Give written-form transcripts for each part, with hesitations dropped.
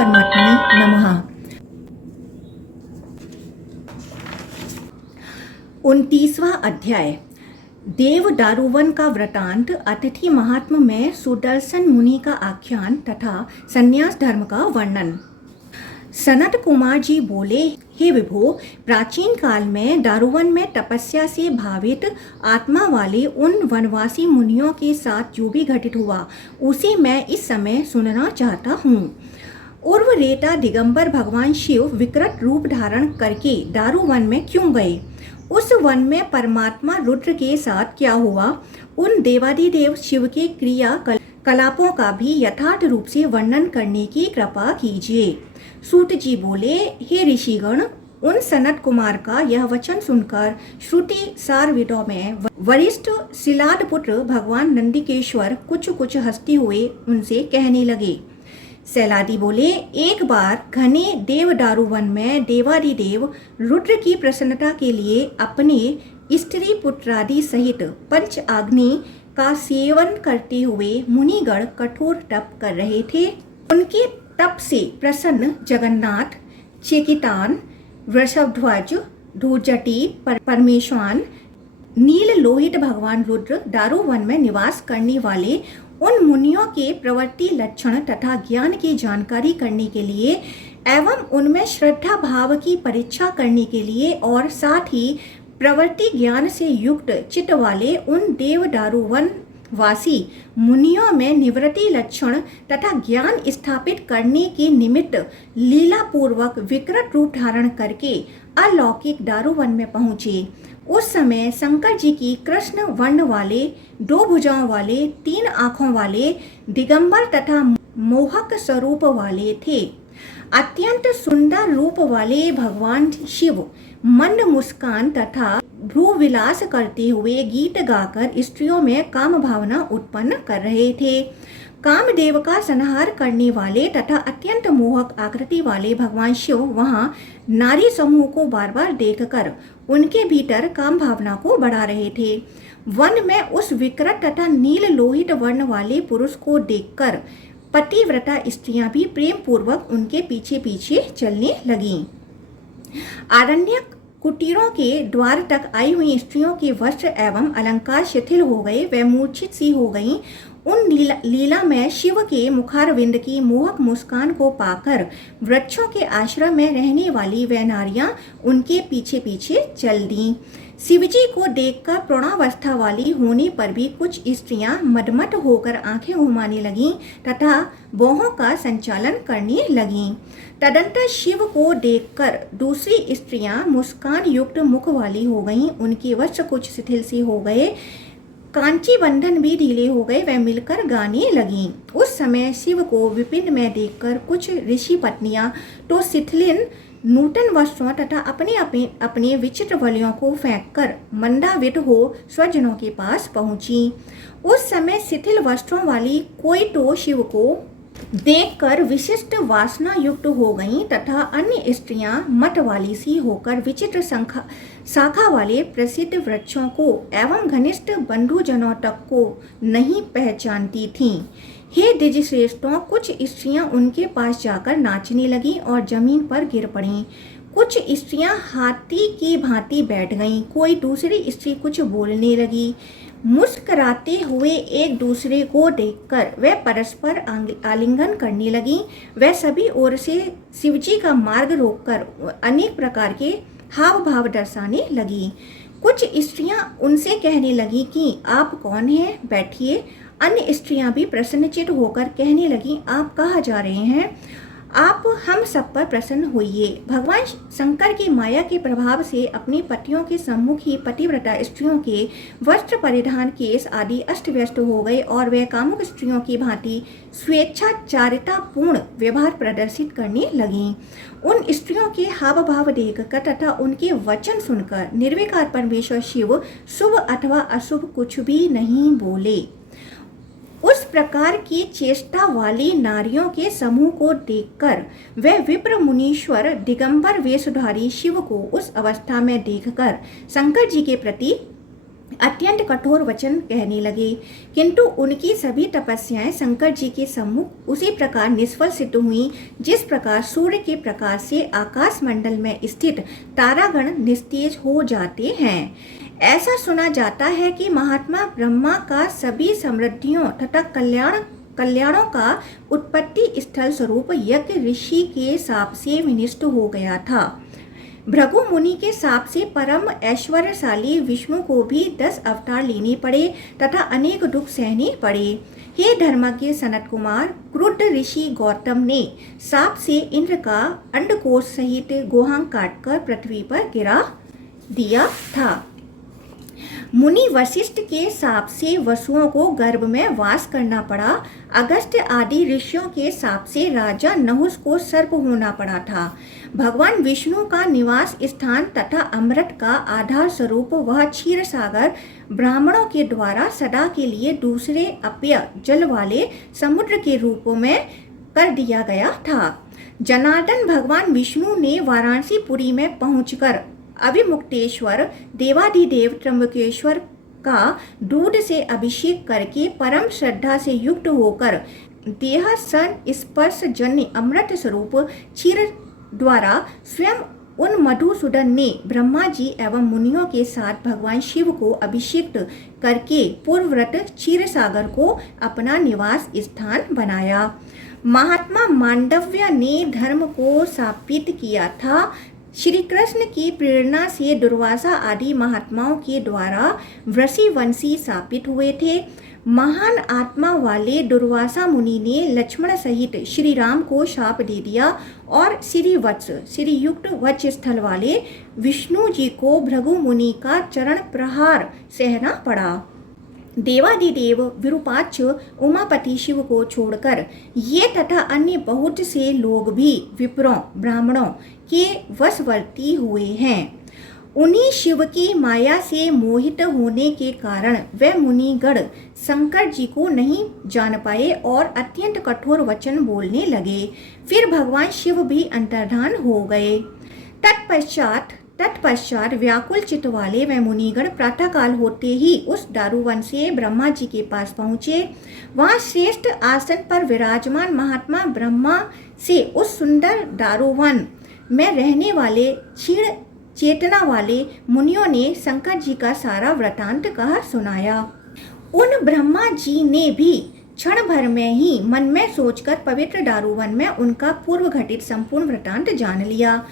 परमात्मने नमः। 29वां अध्याय देव दारुवन का वृतांत, अतिथि महात्मा में सुदर्शन मुनि का आख्यान तथा संन्यास धर्म का वर्णन। सनत कुमार जी बोले, हे विभो, प्राचीन काल में दारुवन में तपस्या से भावित आत्मा वाले उन वनवासी मुनियों के साथ जो भी घटित हुआ उसे मैं इस समय सुनना चाहता हूँ। उर्वरेता दिगंबर भगवान शिव विकृत रूप धारण करके दारुवन में क्यों गए? उस वन में परमात्मा रुद्र के साथ क्या हुआ? उन देवादिदेव शिव के क्रिया कलापों का भी यथार्थ रूप से वर्णन करने की कृपा कीजिए। सूत जी बोले, हे ऋषिगण, उन सनत कुमार का यह वचन सुनकर श्रुति सारविदों में वरिष्ठ शिलाद पुत्र भगवान नंदिकेश्वर कुछ हंसते हुए उनसे कहने लगे। सैलादी बोले, एक बार घने देव दारुवन में देवादिदेव रुद्र की प्रसन्नता के लिए अपने स्त्री पुत्रादि सहित पंच अग्नि का सेवन करते हुए मुनिगण कठोर तप कर रहे थे। उनके तप से प्रसन्न जगन्नाथ, चेकितान, वृषभध्वज, धूर्जटी, परमेश्वान, नील लोहित भगवान रुद्र दारुवन में निवास करने वाले उन मुनियों के प्रवृत्ति लक्षण तथा ज्ञान की जानकारी करने के लिए एवं उनमें श्रद्धा भाव की परीक्षा करने के लिए और साथ ही प्रवृत्ति ज्ञान से युक्त चित्त वाले उन देव दारुवन वासी मुनियों में निवृत्ति लक्षण तथा ज्ञान स्थापित करने के निमित्त लीला पूर्वक विकृत रूप धारण करके अलौकिक दारुवन में पहुँचे। उस समय शंकर जी की कृष्ण वर्ण वाले, 2 भुजाओं वाले, 3 आँखों वाले, दिगंबर तथा मोहक स्वरूप वाले थे। अत्यंत सुंदर रूप वाले भगवान शिव मंद मुस्कान तथा भ्रू विलास करते हुए गीत गाकर स्त्रियों में काम भावना उत्पन्न कर रहे थे। कामदेव का संहार करने वाले तथा अत्यंत मोहक आकृति वाले भगवान शिव वहां नारी समूह को बार बार देखकर उनके भीतर काम भावना को बढ़ा रहे थे। वन में उस विकृत तथा नील लोहित वर्ण वाले पुरुष को देखकर पतिव्रता स्त्रियां भी प्रेम पूर्वक उनके पीछे पीछे चलने लगीं। आरण्यक कुटीरों के द्वार तक आई हुई स्त्रियों के वस्त्र एवं अलंकार शिथिल हो गए, वे मूर्छित सी हो गईं। उन लीला में शिव के मुखारविंद की मोहक मुस्कान को पाकर वृक्षों के आश्रम में रहने वाली वे नारियां उनके पीछे पीछे चल दीं। शिवजी को देखकर प्रौढ़ावस्था वाली होने पर भी कुछ स्त्रियां मदमत होकर आंखें घुमाने लगीं तथा बाहों का संचालन करने लगीं। तदंतर शिव को देखकर दूसरी स्त्रियां मुस्कान युक्त मुख वाली हो गईं, उनके वस्त्र कुछ शिथिल से हो गए, कांची बंधन भी ढीले हो गए, वह मिलकर गाने लगीं। उस समय शिव को विपिन में देखकर कुछ ऋषि पत्नियां तो शिथिलिन नूतन वस्त्रों तथा अपने विचित्र वलयों को फेंककर मंदावित हो स्वजनों के पास पहुंची। उस समय शिथिल वस्त्रों वाली कोई तो शिव को देखकर विशिष्ट वासना युक्त हो गईं तथा अन्य स्त्रियां मत वाली सी होकर विचित्र शाखा वाले प्रसिद्ध वृक्षों को एवं घनिष्ठ बंधुजनों तक को नहीं पहचानती थीं। हे द्विजश्रेष्ठों, कुछ स्त्रियां उनके पास जाकर नाचने लगीं और जमीन पर गिर पड़ीं। कुछ स्त्रियां हाथी की भांति बैठ गईं, कोई दूसरी स्त्री कुछ बोलने लगी। मुस्कुराते हुए एक दूसरे को देखकर वे परस्पर आलिंगन करने लगीं। वे सभी ओर से शिवजी का मार्ग रोककर अनेक प्रकार के हाव भाव दर्शाने लगी। कुछ स्त्रियां उनसे कहने लगी कि आप कौन हैं, बैठिए। अन्य स्त्रियां भी प्रसन्नचित होकर कहने लगी, आप कहाँ जा रहे हैं? आप हम सब पर प्रसन्न होइए। भगवान शंकर की माया के प्रभाव से अपने पतियों के सम्मुख ही पतिव्रता स्त्रियों के वस्त्र परिधान, केस आदि अस्त व्यस्त हो गए और वे कामुक स्त्रियों की भांति स्वेच्छाचारिता पूर्ण व्यवहार प्रदर्शित करने लगीं। उन स्त्रियों के हाव भाव देखकर तथा उनके वचन सुनकर निर्विकार परमेश्वर शिव शुभ अथवा अशुभ कुछ भी नहीं बोले। उस प्रकार की चेष्टा वाली नारियों के समूह को देखकर वे विप्र मुनीश्वर दिगंबर वेशधारी शिव को उस अवस्था में देखकर शंकर जी के प्रति अत्यंत कठोर वचन कहने लगे, किंतु उनकी सभी तपस्याएं शंकर जी के सम्मुख उसी प्रकार निष्फल सिद्ध हुई जिस प्रकार सूर्य के प्रकाश से आकाश मंडल में स्थित तारागण निस्तेज हो जाते हैं। ऐसा सुना जाता है कि महात्मा ब्रह्मा का सभी समृद्धियों तथा कल्याणों का उत्पत्ति स्थल स्वरूप यज्ञ ऋषि के शाप से विनिष्ट हो गया था। भृगु मुनि के शाप से परम ऐश्वर्यशाली विष्णु को भी 10 अवतार लेने पड़े तथा अनेक दुख सहने पड़े। हे धर्मज्ञ सनत कुमार, क्रुद्ध ऋषि गौतम ने शाप से इंद्र का अंडकोश सहित गोहांग काटकर पृथ्वी पर गिरा दिया था। मुनि वशिष्ठ के शाप से वसुओं को गर्भ में वास करना पड़ा। अगस्त्य आदि ऋषियों के शाप से राजा नहुस को सर्प होना पड़ा था। भगवान विष्णु का निवास स्थान तथा अमृत का आधार स्वरूप वह क्षीर सागर ब्राह्मणों के द्वारा सदा के लिए दूसरे अप्य जल वाले समुद्र के रूप में कर दिया गया था। जनार्दन भगवान विष्णु ने वाराणसीपुरी में पहुंचकर अभिमुक्तेश्वर देवाधिदेव त्र्यंबकेश्वर का दूध से अभिषेक करके परम श्रद्धा से युक्त होकर देह सन स्पर्श जन्य अमृत स्वरूप क्षीर द्वारा स्वयं उन मधुसूदन ने ब्रह्मा जी एवं मुनियों के साथ भगवान शिव को अभिषेक करके पूर्वव्रत क्षीर सागर को अपना निवास स्थान बनाया। महात्मा मांडव्य ने धर्म को स्थापित किया था। श्री कृष्ण की प्रेरणा से दुर्वासा आदि महात्माओं के द्वारा वृषिवंशी स्थापित हुए थे। महान आत्मा वाले दुर्वासा मुनि ने लक्ष्मण सहित श्री राम को शाप दे दिया और श्री युक्त वक्ष स्थल वाले विष्णु जी को भृगु मुनि का चरण प्रहार सहना पड़ा। देवादिदेव विरूपाक्ष उमापति शिव को छोड़कर ये तथा अन्य बहुत से लोग भी विप्रों ब्राह्मणों के वशवर्ती हुए हैं। उन्हीं शिव की माया से मोहित होने के कारण वे मुनिगण शंकर जी को नहीं जान पाए और अत्यंत कठोर वचन बोलने लगे। फिर भगवान शिव भी अंतर्धान हो गए। तत्पश्चात व्याकुल चित्त वाले वे मुनिगण प्रातःकाल होते ही उस दारुवन से ब्रह्मा जी के पास पहुँचे। वहाँ श्रेष्ठ आसन पर विराजमान महात्मा ब्रह्मा से उस सुंदर दारुवन में रहने वाले क्षीण चेतना वाले मुनियों ने शंकर जी का सारा वृतांत कहा सुनाया। उन ब्रह्मा जी ने भी क्षण भर में ही मन में सोचकर पवित्र दारुवन में उनका पूर्व घटित संपूर्ण वृतांत जान लिया।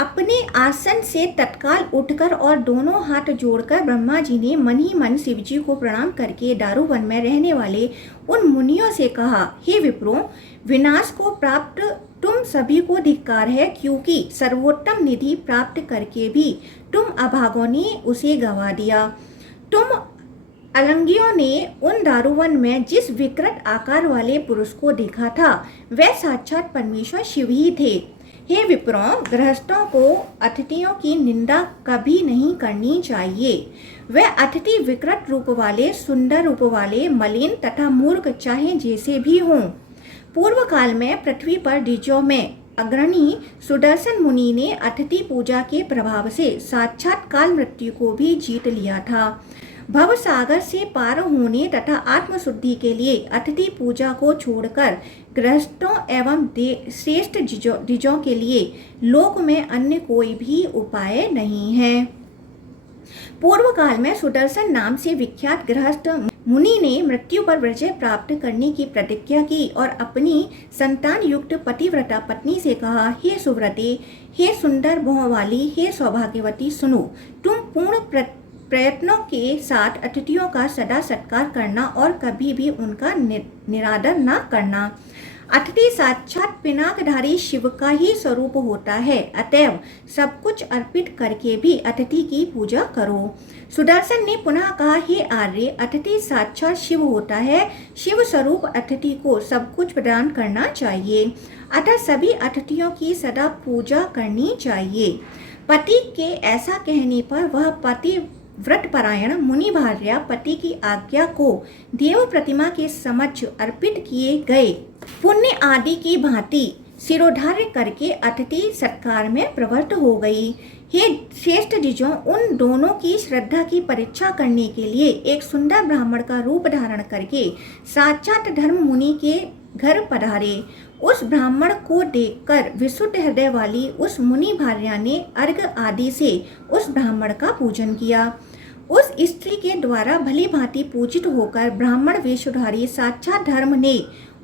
अपने आसन से तत्काल उठकर और दोनों हाथ जोड़कर ब्रह्मा जी ने मन ही मन शिव जी को प्रणाम करके दारुवन में रहने वाले उन मुनियों से कहा, हे विप्रों, विनाश को प्राप्त तुम सभी को धिक्कार है, क्योंकि सर्वोत्तम निधि प्राप्त करके भी तुम अभागों ने उसे गंवा दिया। तुम अलंगियों ने उन दारुवन में जिस विकृत आकार वाले पुरुष को देखा था वह साक्षात परमेश्वर शिव ही थे। हे विप्रों, गृहस्थों को अतिथियों की निंदा कभी नहीं करनी चाहिए। वह अतिथि विकृत रूप वाले, सुंदर रूप वाले, मलिन तथा मूर्ख चाहे जैसे भी हों। पूर्व काल में पृथ्वी पर द्विजों में अग्रणी सुदर्शन मुनि ने अतिथि पूजा के प्रभाव से साक्षात काल मृत्यु को भी जीत लिया था। भव सागर से पार होने तथा आत्मशुद्धि के लिए अतिथि पूजा को छोड़कर गृहस्थों एवं श्रेष्ठ द्विजों के लिए लोक में अन्य कोई भी उपाय नहीं है। पूर्व काल में सुदर्शन नाम से विख्यात गृहस्थ मुनि ने मृत्यु पर विजय प्राप्त करने की प्रतिज्ञा की और अपनी संतान युक्त पतिव्रता पत्नी से कहा, हे सुव्रते, हे सुंदर भौं वाली, हे सौभाग्यवती, सुनो, तुम पूर्ण प्रयत्नों के साथ अतिथियों का सदा सत्कार करना और कभी भी उनका निरादर न करना। अतिथि साक्षात पिनाकधारी शिव का ही स्वरूप होता है, अतएव सब कुछ अर्पित करके भी अतिथि की पूजा करो। सुदर्शन ने पुनः कहा, हे आर्य, अतिथि साक्षात शिव होता है। शिव स्वरूप अतिथि को सब कुछ प्रदान करना चाहिए, अतः सभी अतिथियों की सदा पूजा करनी चाहिए। पति के ऐसा कहने पर वह पति व्रत परायण मुनि भार्या पति की आज्ञा को देव प्रतिमा के समक्ष अर्पित किए गए पुण्य आदि की भांति सिरोधार्य करके अतिथि सत्कार में प्रवृत्त हो गई। हे श्रेष्ठ द्विजों, उन दोनों की श्रद्धा की परीक्षा करने के लिए एक सुंदर ब्राह्मण का रूप धारण करके साक्षात धर्म मुनि के घर पधारे। उस ब्राह्मण को देखकर विशुद्ध हृदय वाली उस मुनि भार्या ने अर्घ्य आदि से उस ब्राह्मण का पूजन किया। उस स्त्री के द्वारा भली भांति पूजित होकर ब्राह्मण वेशधारी साक्षात धर्म ने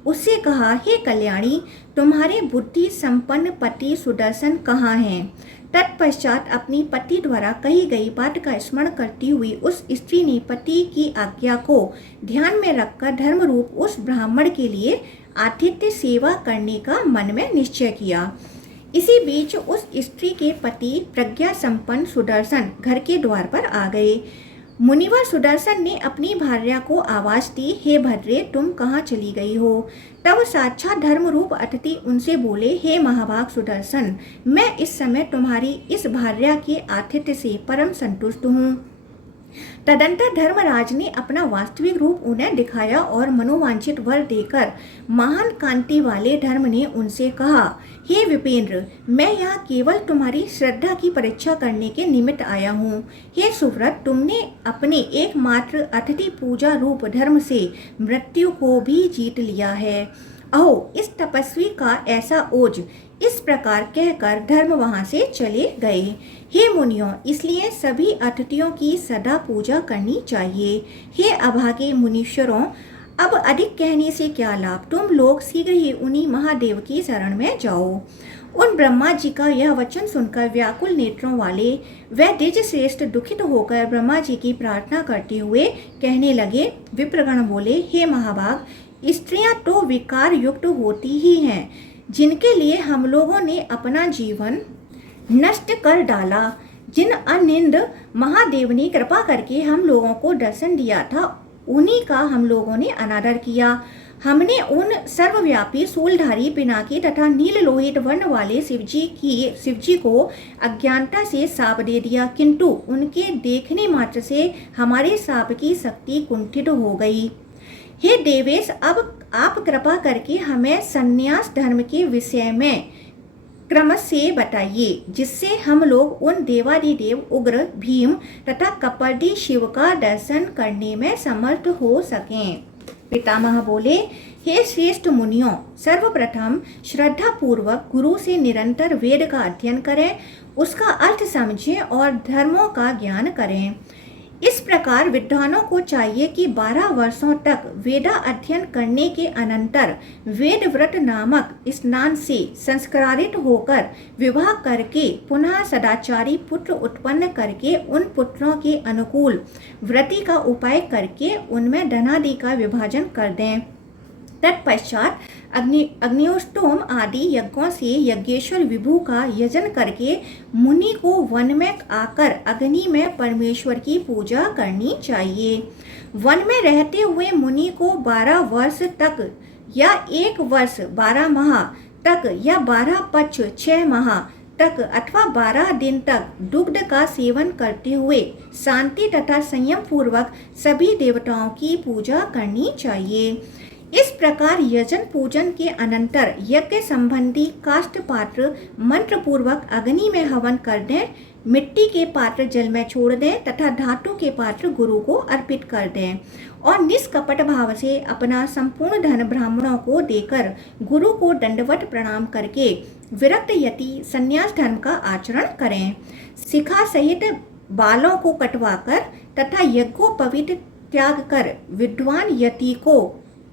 उससे कहा, हे कल्याणी, तुम्हारे बुद्धि संपन्न पति सुदर्शन कहाँ हैं? तत्पश्चात अपनी पति द्वारा कही गई बात का स्मरण करती हुई उस स्त्री ने पति की आज्ञा को ध्यान में रखकर धर्म रूप उस ब्राह्मण के लिए आतिथ्य सेवा करने का मन में निश्चय किया। इसी बीच उस स्त्री के पति प्रज्ञा संपन्न सुदर्शन घर के द्वार पर आ गए। मुनिवर सुदर्शन ने अपनी भार्या को आवाज दी, हे भद्रे, तुम कहाँ चली गई हो? तब साक्षात धर्म रूप अतिथि उनसे बोले, हे महाभाग सुदर्शन, मैं इस समय तुम्हारी इस भार्या के आतिथ्य से परम संतुष्ट हूँ। तदंतर धर्मराज ने अपना वास्तविक रूप उन्हें दिखाया और मनोवांछित वर देकर महान कांति वाले धर्म ने उनसे कहा, हे विपेंद्र, मैं यहाँ केवल तुम्हारी श्रद्धा की परीक्षा करने के निमित्त आया हूँ। हे सुव्रत, तुमने अपने एकमात्र अतिथि पूजा रूप धर्म से मृत्यु को भी जीत लिया है। अहो, इस तपस्वी का ऐसा ओज। इस प्रकार कहकर धर्म वहां से चले गए। हे मुनियों, इसलिए सभी अतिथियों की सदा पूजा करनी चाहिए। हे अभागे मुनीश्वरों, अब अधिक कहने से क्या लाभ? तुम लोग शीघ्र ही उन्हीं महादेव की शरण में जाओ। उन ब्रह्मा जी का यह वचन सुनकर व्याकुल नेत्रों वाले वह द्विज श्रेष्ठ दुखित होकर ब्रह्मा जी की प्रार्थना करते हुए कहने लगे। विप्रगण बोले, हे महाभाग, स्त्रियां तो विकार युक्त होती ही हैं, जिनके लिए हम लोगों ने अपना जीवन नष्ट कर डाला। जिन अनिंद महादेव ने कृपा करके हम लोगों को दर्शन दिया था, उन्हीं का हम लोगों ने अनादर किया। हमने उन सर्वव्यापी शूलधारी पिनाकी तथा नील लोहित वर्ण वाले शिवजी को अज्ञानता से शाप दे दिया, किंतु उनके देखने मात्र से हमारे शाप की शक्ति कुंठित हो गई। हे देवेश, अब आप कृपा करके हमें संन्यास धर्म के विषय में क्रम से बताइए, जिससे हम लोग उन देवादिदेव उग्र भीम तथा कपर्दी शिव का दर्शन करने में समर्थ हो सकें। पितामह बोले, हे श्रेष्ठ मुनियों, सर्वप्रथम श्रद्धा पूर्वक गुरु से निरंतर वेद का अध्ययन करें, उसका अर्थ समझें और धर्मों का ज्ञान करें। इस प्रकार विद्वानों को चाहिए कि 12 वर्षों तक वेदा अध्ययन करने के अनंतर वेद व्रत नामक स्नान से संस्कारित होकर विवाह करके पुनः सदाचारी पुत्र उत्पन्न करके उन पुत्रों के अनुकूल व्रति का उपाय करके उनमें धनादि का विभाजन कर दें। तत्पश्चात अग्निहोष्टोम आदि यज्ञों से यज्ञेश्वर विभु का यजन करके मुनि को वन में आकर अग्नि में परमेश्वर की पूजा करनी चाहिए। वन में रहते हुए मुनि को 12 वर्ष तक या 1 वर्ष 12 माह तक या 12 पक्ष 6 माह तक अथवा 12 दिन तक दुग्ध का सेवन करते हुए शांति तथा संयम पूर्वक सभी देवताओं की पूजा करनी चाहिए। इस प्रकार यजन पूजन के अनंतर यज्ञ संबंधी काष्ठ पात्र मंत्र पूर्वक अग्नि में हवन कर दें, मिट्टी के पात्र जल में छोड़ दें तथा धातु के पात्र गुरु को अर्पित कर दें और निष्कपट भाव से अपना संपूर्ण धन ब्राह्मणों को देकर गुरु को दंडवत प्रणाम करके विरक्त यति संन्यास धर्म का आचरण करें। शिखा सहित बालों को कटवाकर तथा यज्ञोपवीत त्याग कर विद्वान यति को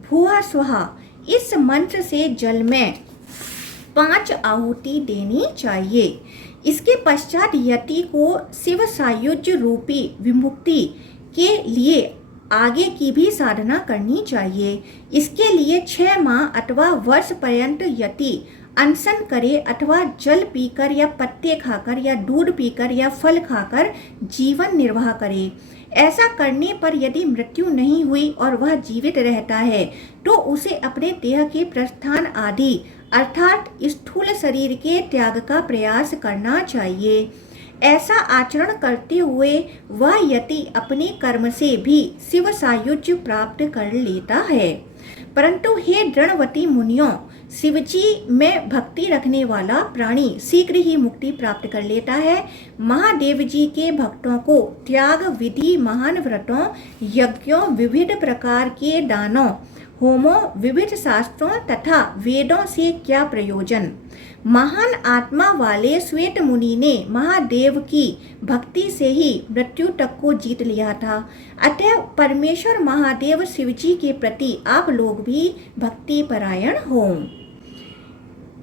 भुआ स्वाहा इस मंत्र से जल में 5 आहुति देनी चाहिए। इसके पश्चात यति को शिव सायुज्य रूपी विमुक्ति के लिए आगे की भी साधना करनी चाहिए। इसके लिए 6 माह अथवा वर्ष पर्यंत यति अनशन करे अथवा जल पीकर या पत्ते खाकर या दूध पीकर या फल खाकर जीवन निर्वाह करे। ऐसा करने पर यदि मृत्यु नहीं हुई और वह जीवित रहता है तो उसे अपने देह के प्रस्थान आदि अर्थात स्थूल शरीर के त्याग का प्रयास करना चाहिए। ऐसा आचरण करते हुए वह यति अपने कर्म से भी शिव सायुज्य प्राप्त कर लेता है। परंतु हे दृढ़वती मुनियों, शिवजी में भक्ति रखने वाला प्राणी शीघ्र ही मुक्ति प्राप्त कर लेता है। महादेव जी के भक्तों को त्याग विधि, महान व्रतों, यज्ञों, विविध प्रकार के दानों, होमों, विविध शास्त्रों तथा वेदों से क्या प्रयोजन। महान आत्मा वाले श्वेत मुनि ने महादेव की भक्ति से ही मृत्यु तक को जीत लिया था। अतः परमेश्वर महादेव शिवजी के प्रति आप लोग भी भक्ति परायण हों।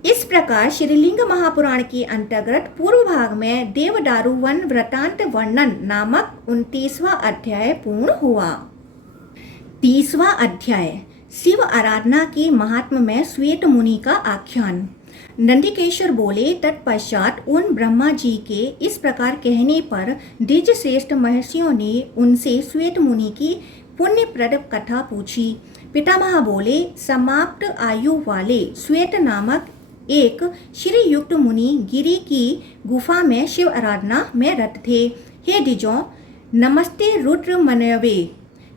इस प्रकार श्रीलिंग महापुराण के अंतर्गत पूर्व भाग में देवदारुवन वृतांत वर्णन नामक 29वां अध्याय पूर्ण हुआ। 30वां अध्याय शिव आराधना के महात्म में श्वेत मुनि का आख्यान। नंदिकेश्वर बोले, तत्पश्चात उन ब्रह्मा जी के इस प्रकार कहने पर द्विज श्रेष्ठ महर्षियों ने उनसे श्वेत मुनि की पुण्यप्रद कथा पूछी। पितामह बोले, समाप्त आयु वाले श्वेत नामक एक श्रीयुक्त मुनि गिरी की गुफा में शिव आराधना में रत थे। हे द्विजों, नमस्ते रुद्र मनयवे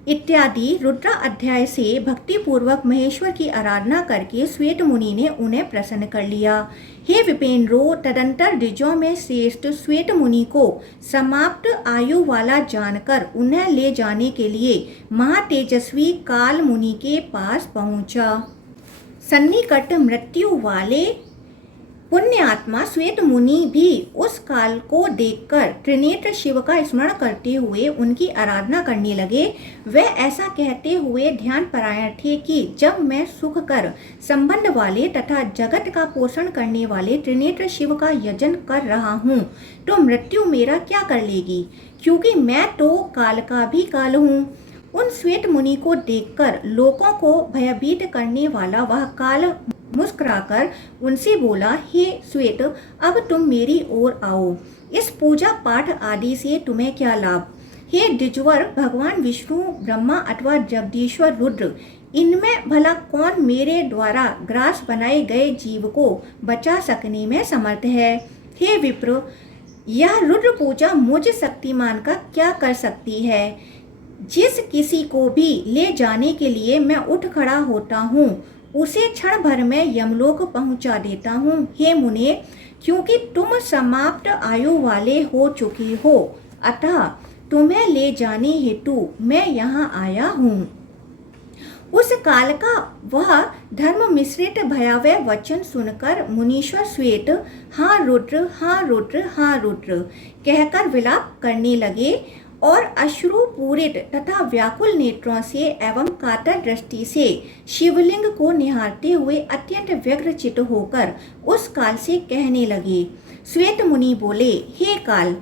इत्यादि रुद्र अध्याय से भक्ति पूर्वक महेश्वर की आराधना करके श्वेत मुनि ने उन्हें प्रसन्न कर लिया। हे विपेंद्रो, तदंतर द्विजों में श्रेष्ठ श्वेत मुनि को समाप्त आयु वाला जानकर उन्हें ले जाने के लिए महातेजस्वी काल मुनि के पास पहुंचा। सन्निकट मृत्यु वाले पुण्य आत्मा श्वेत मुनि भी उस काल को देखकर त्रिनेत्र शिव का स्मरण करते हुए उनकी आराधना करने लगे। वे ऐसा कहते हुए ध्यान परायण थे कि जब मैं सुख कर संबंध वाले तथा जगत का पोषण करने वाले त्रिनेत्र शिव का यजन कर रहा हूँ तो मृत्यु मेरा क्या कर लेगी, क्योंकि मैं तो काल का भी काल हूँ। उन श्वेत मुनि को देखकर लोगों को भयभीत करने वाला वह काल मुस्कुराकर उनसे बोला, हे श्वेत, अब तुम मेरी ओर आओ। इस पूजा पाठ आदि से तुम्हें क्या लाभ। हे द्विजवर, भगवान विष्णु, ब्रह्मा अथवा जगदीश्वर रुद्र, इनमें भला कौन मेरे द्वारा ग्रास बनाए गए जीव को बचा सकने में समर्थ है। हे विप्र, यह रुद्र पूजा मुझ शक्तिमान का क्या कर सकती है। जिस किसी को भी ले जाने के लिए मैं उठ खड़ा होता हूँ उसे क्षण भर में यमलोक पहुंचा देता हूँ। हे मुने, क्योंकि तुम समाप्त आयु वाले हो चुके हो, अतः तुम्हें ले जाने हेतु मैं यहाँ आया हूँ। उस काल का वह धर्म मिश्रित भयावह वचन सुनकर मुनीश्वर श्वेत हाँ रुद्र, हाँ रुद्र, हाँ रुद्र कहकर विलाप करने लगे और अश्रु पूरित तथा व्याकुल नेत्रों से एवं कातर दृष्टि से शिवलिंग को निहारते हुए अत्यंत व्यग्र चित्त होकर उस काल से कहने लगे। श्वेत मुनि बोले, हे काल,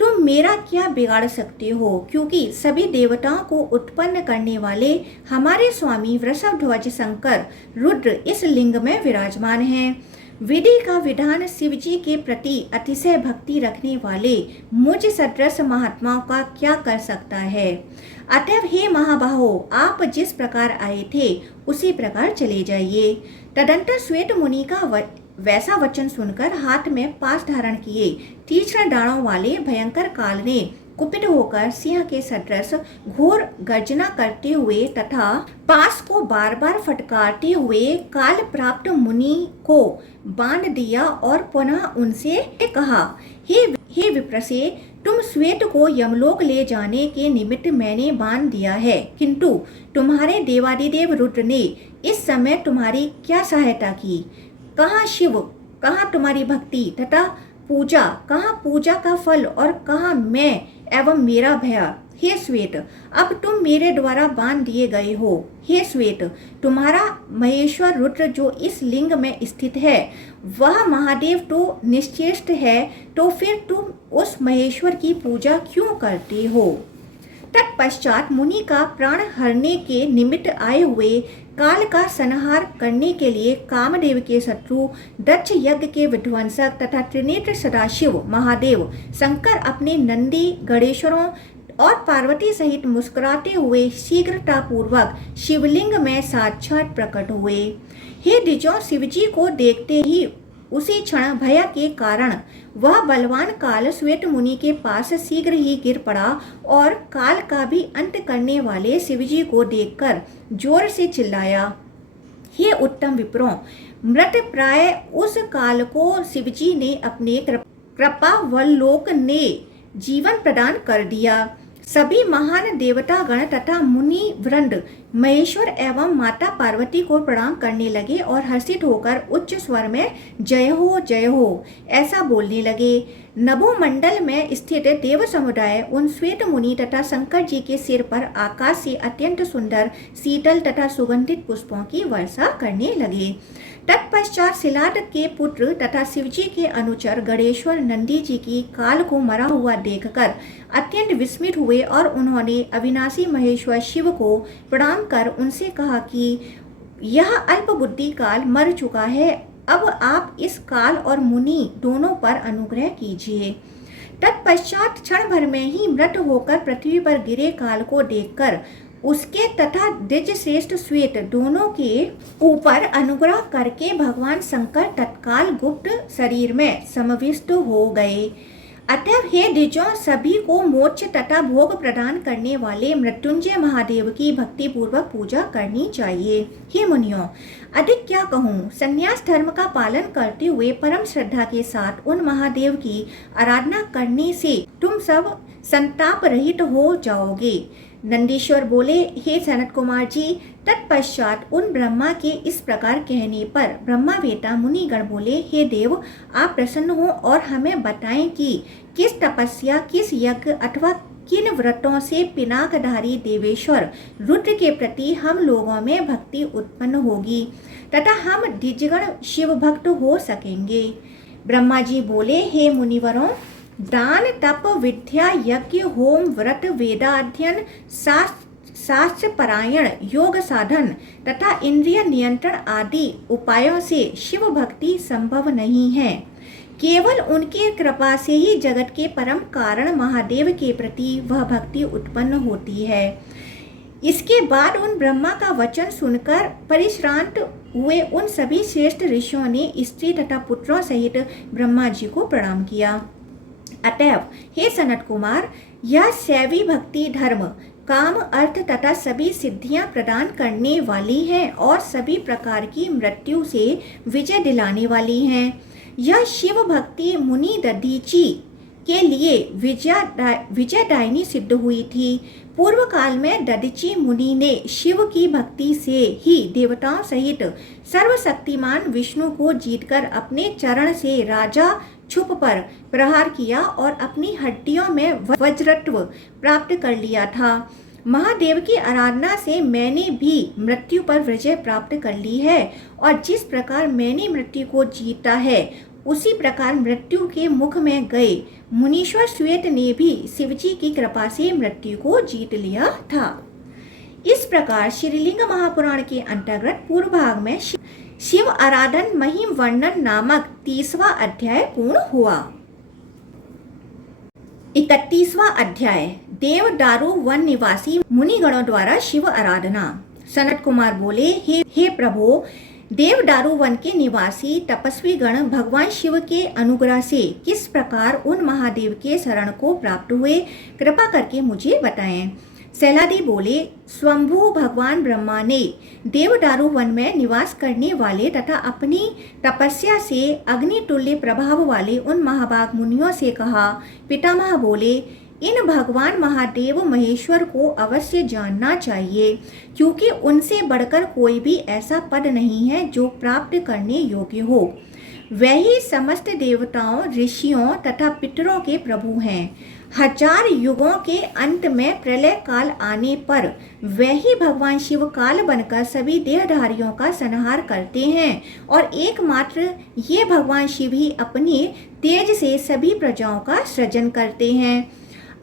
तुम मेरा क्या बिगाड़ सकते हो, क्योंकि सभी देवताओं को उत्पन्न करने वाले हमारे स्वामी वृषभध्वज शंकर रुद्र इस लिंग में विराजमान हैं। विधि का विधान शिवजी के प्रति अतिशय भक्ति रखने वाले मुझ सदृश महात्माओं का क्या कर सकता है। अतएव हे महाबाहो, आप जिस प्रकार आए थे उसी प्रकार चले जाइए। तदंतर श्वेत मुनि का वैसा वचन सुनकर हाथ में पास धारण किए तीक्ष्ण दाढ़ों वाले भयंकर काल ने कुपित होकर सिंह के सदृश घोर गर्जना करते हुए तथा पास को बार बार फटकारते हुए काल प्राप्त मुनि को बांध दिया और पुनः उनसे कहा, हे विप्रसे, तुम श्वेत को यमलोक ले जाने के निमित्त मैंने बांध दिया है, किंतु तुम्हारे देवादिदेव रुद्र ने इस समय तुम्हारी क्या सहायता की। कहाँ शिव, कहाँ तुम्हारी भक्ति तथा पूजा, कहाँ पूजा का फल और कहाँ मैं एवं मेरा भय। हे श्वेत, अब तुम मेरे द्वारा बांध दिए गए हो। हे श्वेत, तुम्हारा महेश्वर रुद्र जो इस लिंग में स्थित है वह महादेव तो निश्चेष्ट है, तो फिर तुम उस महेश्वर की पूजा क्यों करते हो। तत्पश्चात मुनि का प्राण हरने के निमित्त आए हुए काल का संहार करने के लिए कामदेव के शत्रु दक्ष यज्ञ के विध्वंसक तथा त्रिनेत्र सदाशिव महादेव शंकर अपने नंदी गणेश्वरों और पार्वती सहित मुस्कुराते हुए शीघ्रतापूर्वक शिवलिंग में साक्षात प्रकट हुए। हे द्विजों, शिवजी को देखते ही उसी क्षण भय के कारण वह बलवान काल श्वेत मुनि के पास शीघ्र ही गिर पड़ा और काल का भी अंत करने वाले शिवजी को देखकर जोर से चिल्लाया, हे उत्तम विप्रों, मृत प्राय उस काल को शिवजी ने अपने कृपावलोक ने जीवन प्रदान कर दिया। सभी महान देवतागण तथा मुनि वृंद महेश्वर एवं माता पार्वती को प्रणाम करने लगे और हर्षित होकर उच्च स्वर में जय हो ऐसा बोलने लगे। नभोमंडल में स्थित देव समुदाय उन श्वेत मुनि तथा शंकर जी के सिर पर आकाश से अत्यंत सुंदर शीतल तथा सुगंधित पुष्पों की वर्षा करने लगे। तत्पश्चात शिलाद के पुत्र तथा शिवजी के अनुचर गणेश्वर नंदी जी की काल को मरा हुआ देखकर अत्यंत विस्मित हुए और उन्होंने अविनाशी महेश्वर शिव को प्रणाम कर उनसे कहा कि यह अल्प बुद्धि काल मर चुका है, अब आप इस काल और मुनि दोनों पर अनुग्रह कीजिए। तत्पश्चात क्षण भर में ही मृत होकर पृथ्वी पर गिरे काल को देखकर उसके तथा द्विज श्रेष्ठ श्वेत दोनों के ऊपर अनुग्रह करके भगवान शंकर तत्काल गुप्त शरीर में समाविष्ट हो गए। अतः हे द्विजों, सभी को मोक्ष तथा भोग प्रदान करने वाले मृत्युंजय महादेव की भक्ति पूर्वक पूजा करनी चाहिए। हे मुनियों, अधिक क्या कहूँ, संन्यास धर्म का पालन करते हुए परम श्रद्धा के साथ उन महादेव की आराधना करने से तुम सब संताप रहित हो जाओगे। नंदीश्वर बोले, हे सनत कुमार जी, तत्पश्चात उन ब्रह्मा के इस प्रकार कहने पर ब्रह्मावेता मुनिगण बोले, हे देव, आप प्रसन्न हो और हमें बताएं कि किस तपस्या, किस यज्ञ अथवा किन व्रतों से पिनाकधारी देवेश्वर रुद्र के प्रति हम लोगों में भक्ति उत्पन्न होगी तथा हम द्विजगण शिव भक्त हो सकेंगे। ब्रह्मा जी बोले, हे मुनिवरों, दान तप विद्या यज्ञ होम व्रत वेदाध्ययन शास्त्र परायण योग साधन तथा इंद्रिय नियंत्रण आदि उपायों से शिव भक्ति संभव नहीं है। केवल उनकी कृपा से ही जगत के परम कारण महादेव के प्रति वह भक्ति उत्पन्न होती है। इसके बाद उन ब्रह्मा का वचन सुनकर परिश्रांत हुए उन सभी श्रेष्ठ ऋषियों ने स्त्री तथा पुत्रों सहित ब्रह्मा जी को प्रणाम किया। अतएव हे सनत कुमार, यह शैवी भक्ति धर्म काम अर्थ तथा सभी सिद्धियां प्रदान करने वाली है और सभी प्रकार की मृत्यु से विजय दिलाने वाली है। यह शिव भक्ति मुनि दधीची के लिए विजयदायिनी सिद्ध हुई थी। पूर्व काल में दधीची मुनि ने शिव की भक्ति से ही देवताओं सहित सर्वशक्तिमान विष्णु को जीतकर अपने चरण से राजा छुप पर प्रहार किया और अपनी हड्डियों में वज्रत्व प्राप्त कर लिया था। महादेव की आराधना से मैंने भी मृत्यु पर विजय प्राप्त कर ली है और जिस प्रकार मैंने मृत्यु को जीता है उसी प्रकार मृत्यु के मुख में गए मुनीश्वर श्वेत ने भी शिवजी की कृपा से मृत्यु को जीत लिया था। इस प्रकार श्रीलिंग महापुराण के अंतर्गत पूर्व भाग में शिव आराधन महिम वर्णन नामक 30वां अध्याय पूर्ण हुआ। 31वां अध्याय देवदारू वन निवासी मुनिगणों द्वारा शिव आराधना। सनत कुमार बोले, हे प्रभु, देवदारू वन के निवासी तपस्वी गण भगवान शिव के अनुग्रह से किस प्रकार उन महादेव के शरण को प्राप्त हुए, कृपा करके मुझे बताएं। सैलादी बोले, स्वयंभू भगवान ब्रह्मा ने देवदारू वन में निवास करने वाले तथा अपनी तपस्या से अग्नि तुल्य प्रभाव वाले उन महाभाग मुनियों से कहा। पितामह बोले, इन भगवान महादेव महेश्वर को अवश्य जानना चाहिए, क्योंकि उनसे बढ़कर कोई भी ऐसा पद नहीं है जो प्राप्त करने योग्य हो। वही समस्त देवताओं, ऋषियों तथा पितरों के प्रभु हैं। हजार युगों के अंत में प्रलय काल आने पर वही भगवान शिव काल बनकर सभी देहधारियों का संहार करते हैं और एकमात्र ये भगवान शिव ही अपने तेज से सभी प्रजाओं का सृजन करते हैं।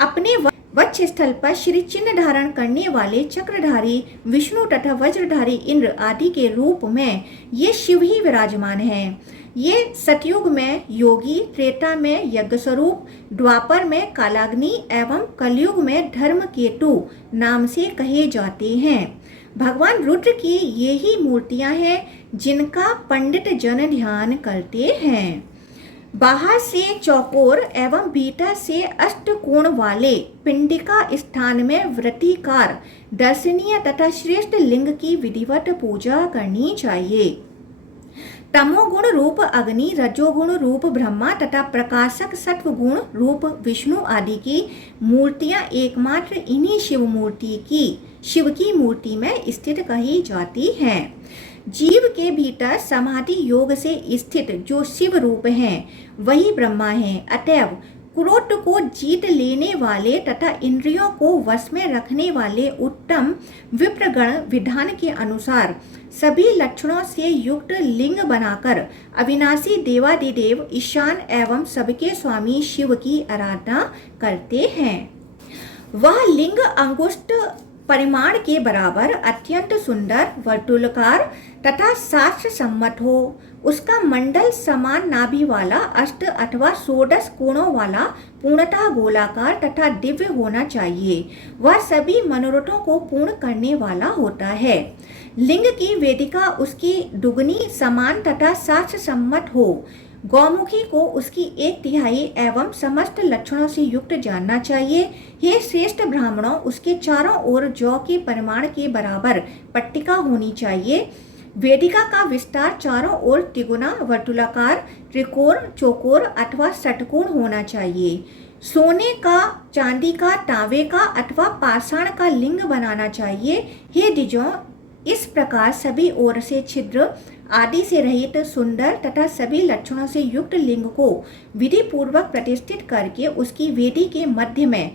अपने वक्ष स्थल पर श्री चिन्ह धारण करने वाले चक्रधारी विष्णु तथा वज्रधारी इंद्र आदि के रूप में ये शिव ही विराजमान हैं। ये सतयुग में योगी, त्रेता में यज्ञ स्वरूप, द्वापर में कालाग्नि एवं कलयुग में धर्म केतु नाम से कहे जाते हैं। भगवान रुद्र की ये ही मूर्तियां हैं जिनका पंडित जन ध्यान करते हैं। बाहर से चौकोर एवं भीतर से अष्टकोण वाले पिंडिका स्थान में वृत्तिकार दर्शनीय तथा श्रेष्ठ लिंग की विधिवत पूजा करनी चाहिए। तमोगुण रूप अग्नि, रजोगुण रूप ब्रह्मा तथा प्रकाशक सत्व गुण रूप विष्णु आदि की मूर्तियां एकमात्र इन्हीं शिव की मूर्ति में स्थित कही जाती हैं। जीव के भीतर समाधि योग से स्थित जो शिव रूप हैं वही ब्रह्मा हैं। अतएव क्रोध को जीत लेने वाले तथा इंद्रियों को वश में रखने वाले उत्तम विप्रगण विधान के अनुसार सभी लक्षणों से युक्त लिंग बनाकर अविनाशी देवादिदेव ईशान एवं सबके स्वामी शिव की आराधना करते हैं। वह लिंग अंगुष्ठ परिमाण के बराबर अत्यंत सुंदर वर्तुलकार तथा शास्त्र सम्मत हो। उसका मंडल समान नाभि वाला 8 अथवा 16 कोणों वाला पूर्णतः गोलाकार तथा दिव्य होना चाहिए। वह सभी मनोरथों को पूर्ण करने वाला होता है। लिंग की वेदिका उसकी दुगनी समान तथा शास्त्र सम्मत हो। गौमुखी को उसकी 1/3 एवं समस्त लक्षणों से युक्त जानना चाहिए। हे श्रेष्ठ ब्राह्मणों, उसके चारों ओर जौ के परिमाण के बराबर पट्टिका होनी चाहिए। वेदिका का विस्तार चारों ओर तिगुना, वर्तुलाकार, त्रिकोण, चौकोर अथवा षटकोण होना चाहिए। सोने का, चांदी का, तांबे का अथवा पाषाण का लिंग बनाना चाहिए। हे द्विजों, इस प्रकार सभी ओर से छिद्र आदि से रहित सुंदर तथा सभी लक्षणों से युक्त लिंग को विधि पूर्वक प्रतिष्ठित करके उसकी वेदी के मध्य में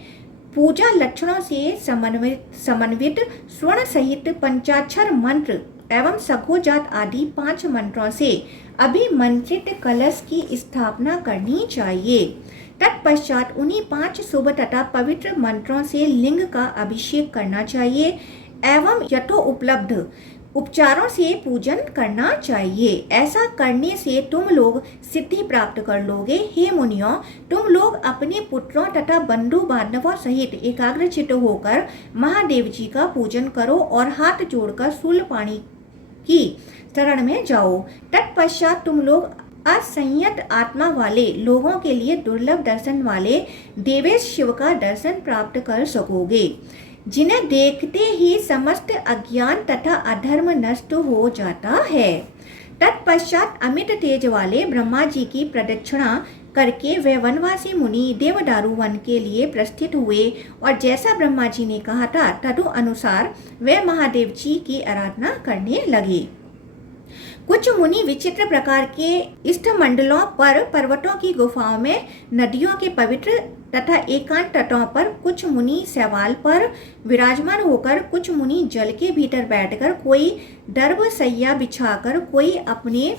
पूजा लक्षणों से समन्वित स्वर्ण सहित पंचाक्षर मंत्र एवं सघोजात आदि 5 मंत्रों से अभिमंत्रित कलश की स्थापना करनी चाहिए। तत्पश्चात उन्हीं 5 शुभ तथा पवित्र मंत्रों से लिंग का अभिषेक करना चाहिए एवं यथोपलब्ध उपचारों से पूजन करना चाहिए। ऐसा करने से तुम लोग सिद्धि प्राप्त कर लोगे। हे मुनियों, तुम लोग अपने पुत्रों तथा बंधु बांधवों सहित एकाग्रचित्त होकर महादेव जी का पूजन करो और हाथ जोड़कर शूल पाणी की शरण में जाओ। तत्पश्चात तुम लोग असंयत आत्मा वाले लोगों के लिए दुर्लभ दर्शन वाले देवेश शिव का दर्शन प्राप्त कर सकोगे, जिन्हें देखते ही समस्त अज्ञान तथा अधर्म नष्ट हो जाता है। तत्पश्चात अमित तेज वाले ब्रह्मा जी की प्रदक्षिणा करके वे वनवासी मुनि देवदारू वन के लिए प्रस्थित हुए और जैसा ब्रह्मा जी ने कहा था तदु अनुसार वे महादेव जी की आराधना करने लगे। कुछ मुनि विचित्र प्रकार के इष्ट मंडलों पर, पर्वतों की गुफाओं में, नदियों के पवित्र तथा एकांत तटों पर, कुछ मुनि शैवाल पर विराजमान होकर, कुछ मुनि जल के भीतर बैठकर, कोई दर्भ सैया बिछाकर, कोई अपने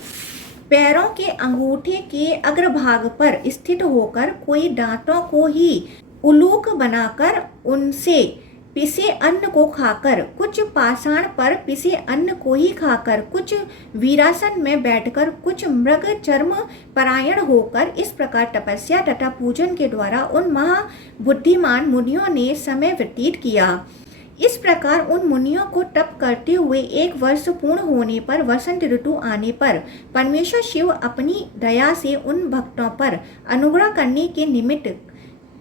पैरों के अंगूठे के अग्रभाग पर स्थित होकर, कोई दांतों को ही उलूक बनाकर उनसे पिसे अन्न को खाकर, कुछ पाषाण पर पिसे अन्न को ही खाकर, कुछ वीरासन में बैठकर, कुछ मृग चर्म परायण होकर इस प्रकार तपस्या तथा पूजन के द्वारा उन महाबुद्धिमान मुनियों ने समय व्यतीत किया। इस प्रकार उन मुनियों को तप करते हुए 1 वर्ष पूर्ण होने पर, वसंत ऋतु आने पर परमेश्वर शिव अपनी दया से उन भक्तों पर अनुग्रह करने के निमित्त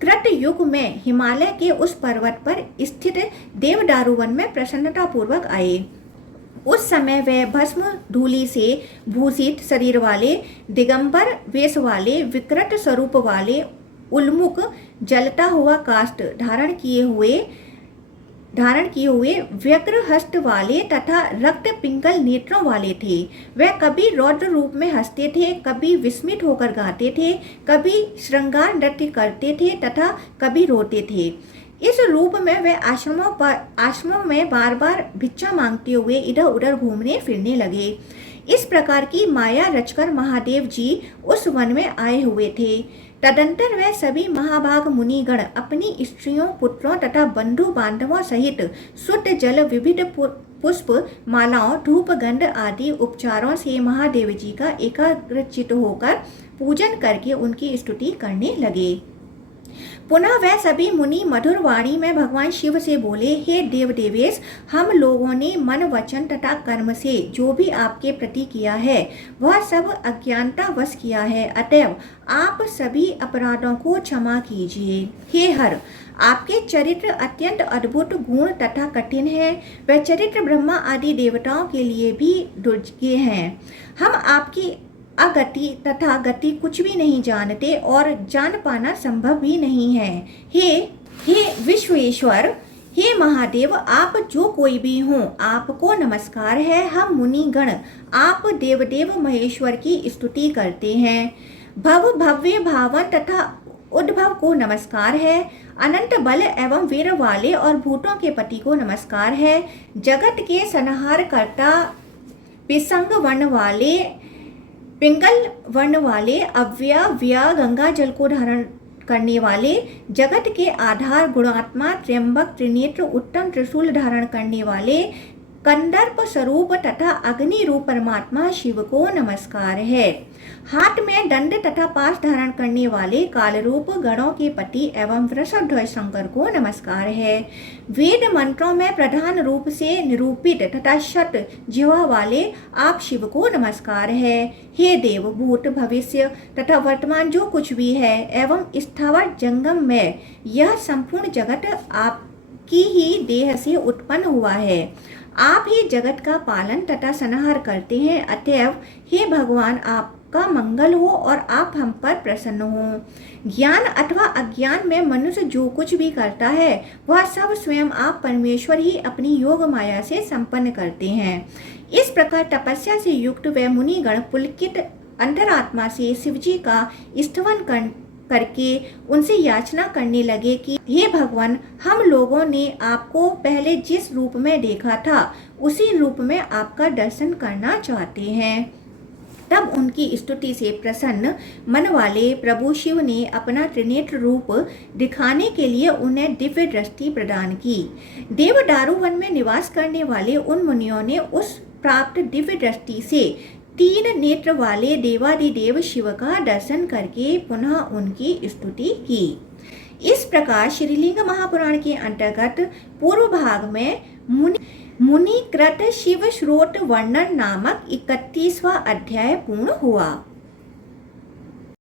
कृत युग में हिमालय के उस पर्वत पर स्थित देवदारू वन में प्रसन्नता पूर्वक आए। उस समय वे भस्म धूलि से भूषित शरीर वाले, दिगंबर वेश वाले, विकृत स्वरूप वाले, उन्मुख जलता हुआ काष्ठ धारण किए हुए व्यग्र हस्त वाले तथा रक्त पिंगल नेत्रों वाले थे। वे कभी रौद्र रूप में हंसते थे, कभी विस्मित होकर गाते थे, कभी श्रृंगार नृत्य करते थे तथा कभी रोते थे। इस रूप में वे आश्रमों में बार बार भिक्षा मांगते हुए इधर उधर घूमने फिरने लगे। इस प्रकार की माया रचकर महादेव जी उस वन में आए हुए थे। तदंतर वे सभी महाभाग मुनिगण अपनी स्त्रियों, पुत्रों तथा बंधु बांधवों सहित शुद्ध जल, विविध पुष्प मालाओं, धूप गंध आदि उपचारों से महादेव जी का एकाग्रचित्त होकर पूजन करके उनकी स्तुति करने लगे। पुनः वह सभी मुनि मधुर वाणी में भगवान शिव से बोले, हे देव देवेश, हम लोगों ने मन वचन तथा कर्म से जो भी आपके प्रति किया है वह सब अज्ञानता वश किया है, अतएव आप सभी अपराधों को क्षमा कीजिए। हे हर, आपके चरित्र अत्यंत अद्भुत गुण तथा कठिन है। वह चरित्र ब्रह्मा आदि देवताओं के लिए भी दुर्गे हैं। हम आपकी अगति तथा गति कुछ भी नहीं जानते और जान पाना संभव भी नहीं है। हे विश्वेश्वर, हे महादेव, आप जो कोई भी हो, आपको नमस्कार है। हम मुनिगण आप देवदेव महेश्वर की स्तुति करते हैं। भव भव्य भावन तथा उद्भव को नमस्कार है। अनंत बल एवं वीर वाले और भूतों के पति को नमस्कार है। जगत के संहार करता, पिसंग वर्ण वाले, पिंगल वर्ण वाले, अव्यय गंगा जल को धारण करने वाले, जगत के आधार गुणात्मा, त्र्यंबक त्रिनेत्र, उत्तम त्रिशूल धारण करने वाले, कंदर्प स्वरूप तथा अग्नि रूप परमात्मा शिव को नमस्कार है। हाथ में दंड तथा पाश धारण करने वाले काल रूप गणों के पति एवं वृषभध्वज शंकर को नमस्कार है। वेद मंत्रों में प्रधान रूप से निरूपित तथा शत जिह्वा वाले आप शिव को नमस्कार है। हे देव, भूत भविष्य तथा वर्तमान जो कुछ भी है एवं स्थावर जंगम में यह संपूर्ण जगत आपकी ही देह से उत्पन्न हुआ है। आप ही जगत का पालन तथा संहार करते हैं, अतएव हे भगवान, आपका मंगल हो और आप हम पर प्रसन्न हो। ज्ञान अथवा अज्ञान में मनुष्य जो कुछ भी करता है वह सब स्वयं आप परमेश्वर ही अपनी योग माया से संपन्न करते हैं। इस प्रकार तपस्या से युक्त वे मुनिगण पुलकित अंतरात्मा से शिवजी का स्तवन करके उनसे याचना करने लगे कि हे भगवान, हम लोगों ने आपको पहले जिस रूप में देखा था उसी रूप में आपका दर्शन करना चाहते हैं। तब उनकी स्तुति से प्रसन्न मन वाले प्रभु शिव ने अपना त्रिनेत्र रूप दिखाने के लिए उन्हें दिव्य दृष्टि प्रदान की। देव दारुवन में निवास करने वाले उन मुनियों ने उस प्राप्त दिव्य दृष्टि से 3 नेत्र वाले देवादिदेव शिव का दर्शन करके पुनः उनकी स्तुति की। इस प्रकार श्रीलिंग महापुराण के अंतर्गत पूर्व भाग में मुनिकृत शिव श्रोत वर्णन नामक 31वां अध्याय पूर्ण हुआ।